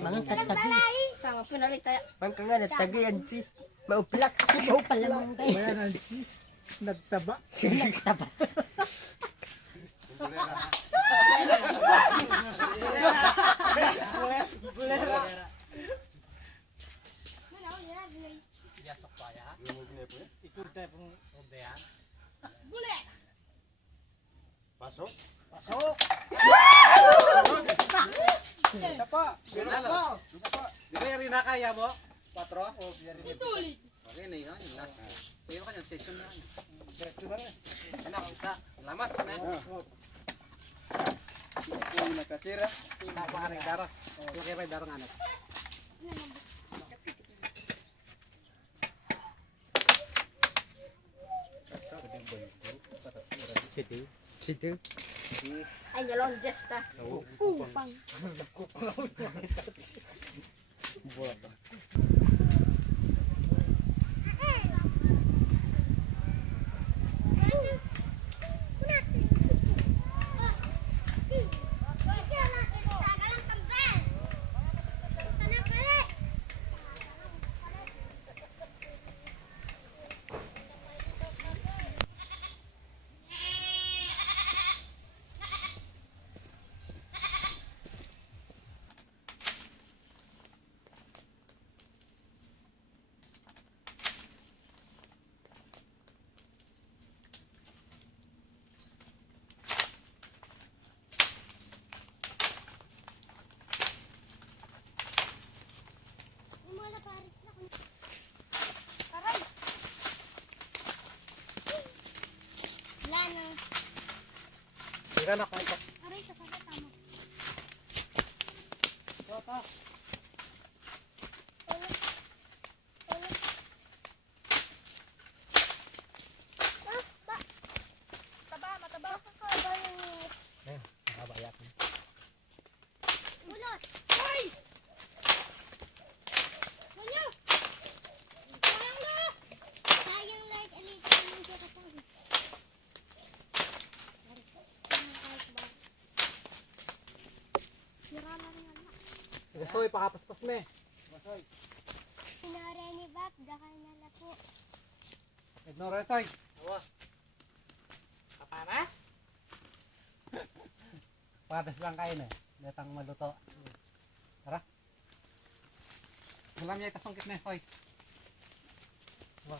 Mga katagi. Sama pinalit tayo. Mangka nga natagayan si mauplak. Maupal lang tayo. Bayan nagtaba. Nagtaba. Yasok pa ya. Ikut tayo pong obehan. Pasok. Pasok. Isa pa. Di ba yung rinakaya mo? 4? Itulit. Okay na yun. Last. Kuya ka yung session na yun. Anak, isa. Salamat. Kung nakatira. Paparing daro. Okay ba yung daro nga anak? Situ. Ay, nalong jesta. Upang. Tira na kayo. Soy, pakapaspas me. Sinore ni Bab, dakal na la po. Ignore ito. Awa. Kapanas? Patas lang kayo na. Datang maluto. Tara. Wala niya itasongkit na, Soy. Awa.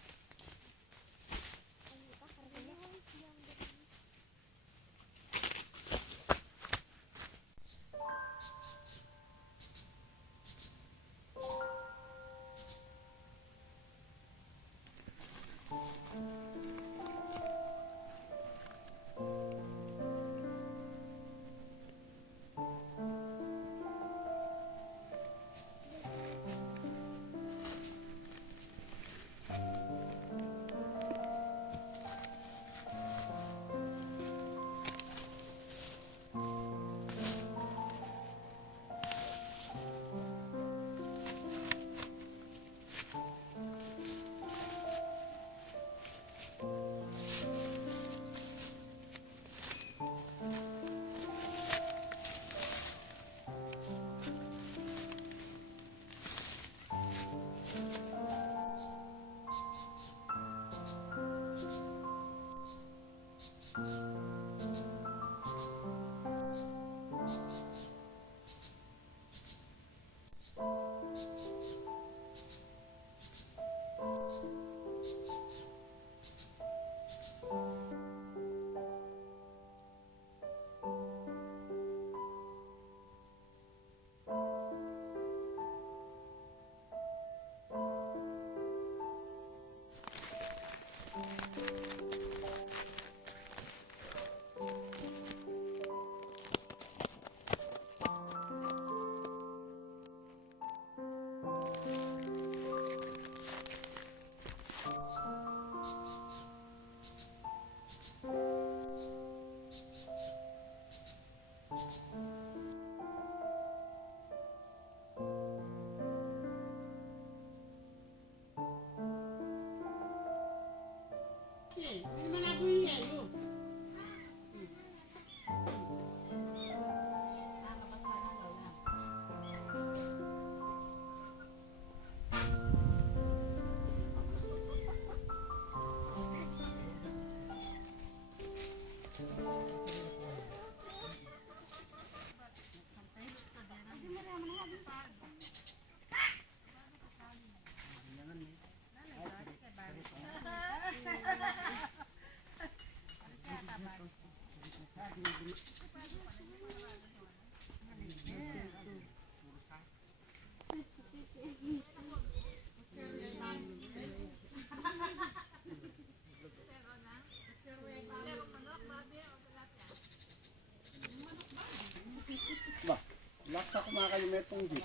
Basta kumakayo may tunggi.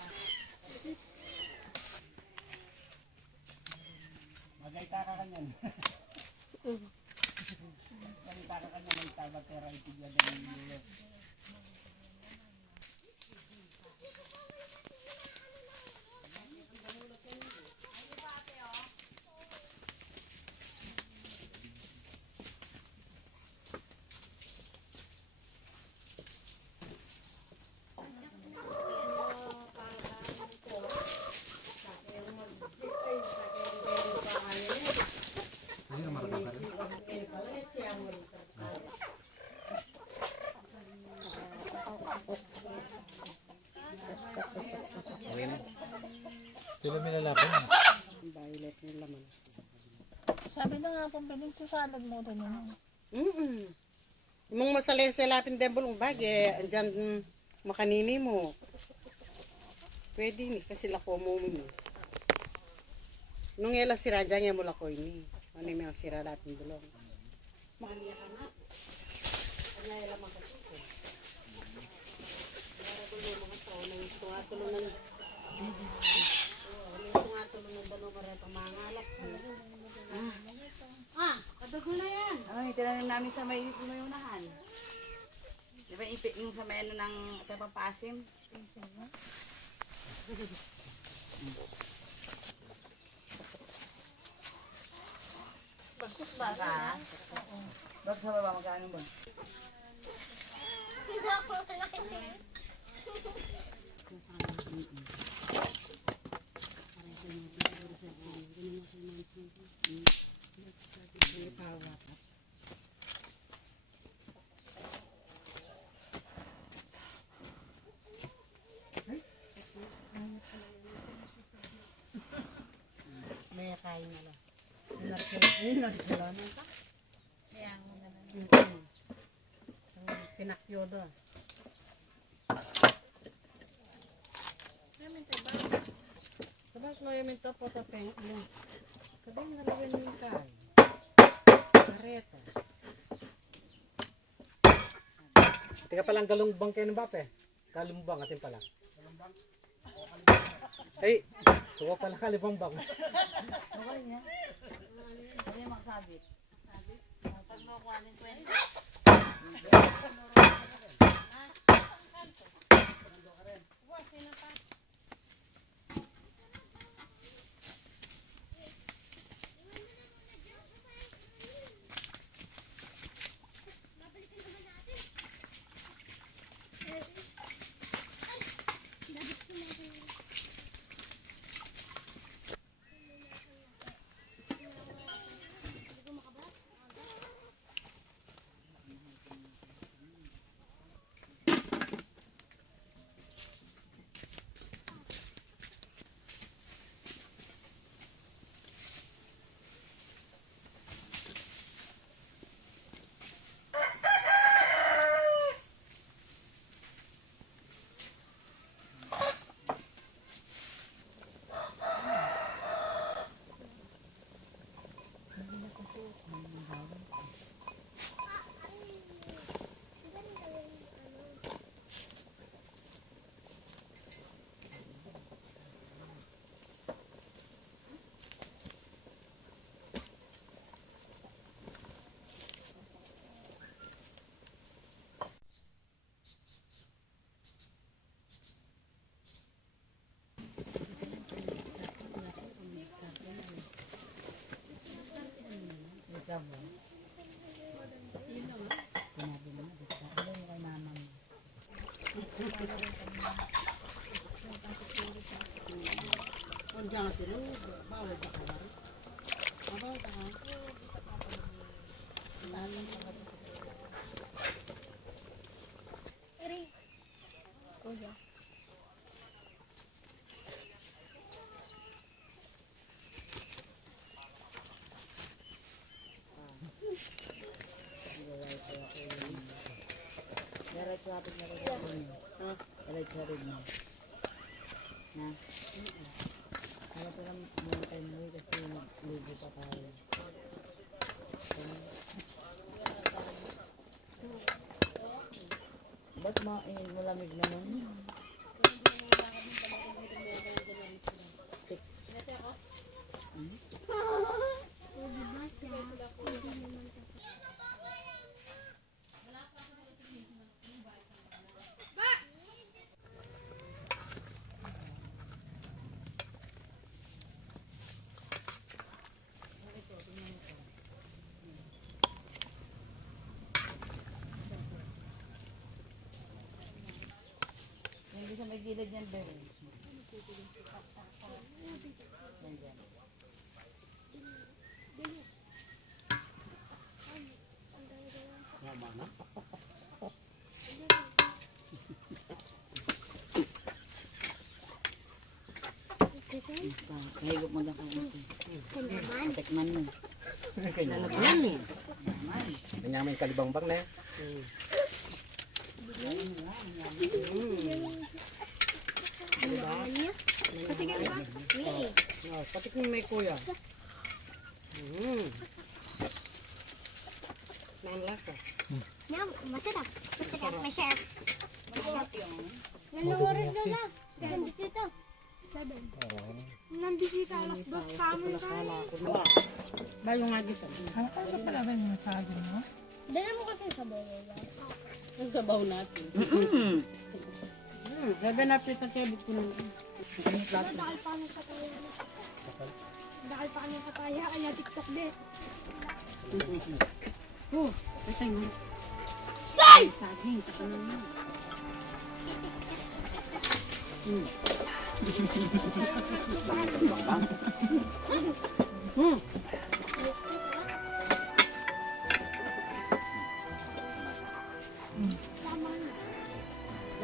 Magay ka kanyan. Magay ka kanyan may taba pera itigyan ng mulo. Sila may lalaki na. Violet yung laman. Sabi na nga pong pwedeng sasalad mo rin yun. Mong masalay-salapin din bulong bag eh. Andyan makanini mo. Pwede ni kasi lako mo mo. Nung ela sira dyan yung mula ko ini. Ano yung mga sira lapin bulong. Makaniya ka na. Ano yung ela makasuko. Para ko yung mga tao na yung tunga-tulong ng tunga-tulong ng dalo maretong mangalap. Kadugo na yan. Ay, tinanim namin sa may unahan. Di ba ipit yung sa may ano ng kapapasim? Bagkus ba? Bakit sa baba magkano ba? Hindi ako nakinig. May kain na lang. Nagkala na ka? Pinakyo doon. Sabag mo yung minto po tapeng. Kadang nalagan yung kain. Kareta. Teka palang galumbang kayo ng bape. Kalumbang atin pala. Ay, suwa pala kalimbang. Okay niya. Ano yung makasabit? Pag nakuha ng 20. Diyan sila. Bawal pa ka. Bawal pa ka. Diretso hapit na rin ako niyo. Diretso rin mo. Na? Kaya pa lang mga tayo mo kasi lubo pa tayo. Ba't malamig naman? Doon sa may gilid niyan, Ben. Yan dyan. Kahigop mo lang kayo. Tikman mo. Lalagyan eh. Kanya may kalibang bang na. Patikman may kuya. Nang lasa. Masarap. Masarap. Masarap. Nanonood na lang. Nandito. 7. Nandito alas 2 kami tayo. Bayo nga dito. Ano pala ba yung sabi mo? Dala mo kasi sa bayo. Ang sabaw natin. Sabi na pita tebit ko lang. Dahil pa kami sa kaya. Dahil pa kami sa kaya. Ay, TikTok din. Oh, pita yun. Stay! Saging, kasalan mo.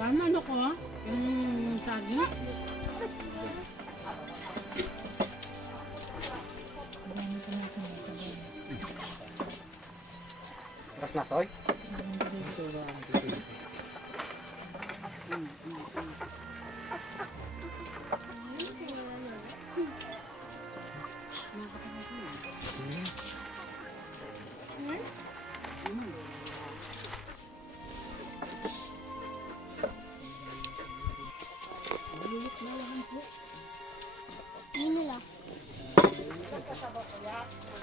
Tama na ko ah. Yung saging. Tapos na, soy. Yun lang.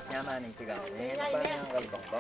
Yaman yung sigaw. Eh, ito pa yung kalibang ko.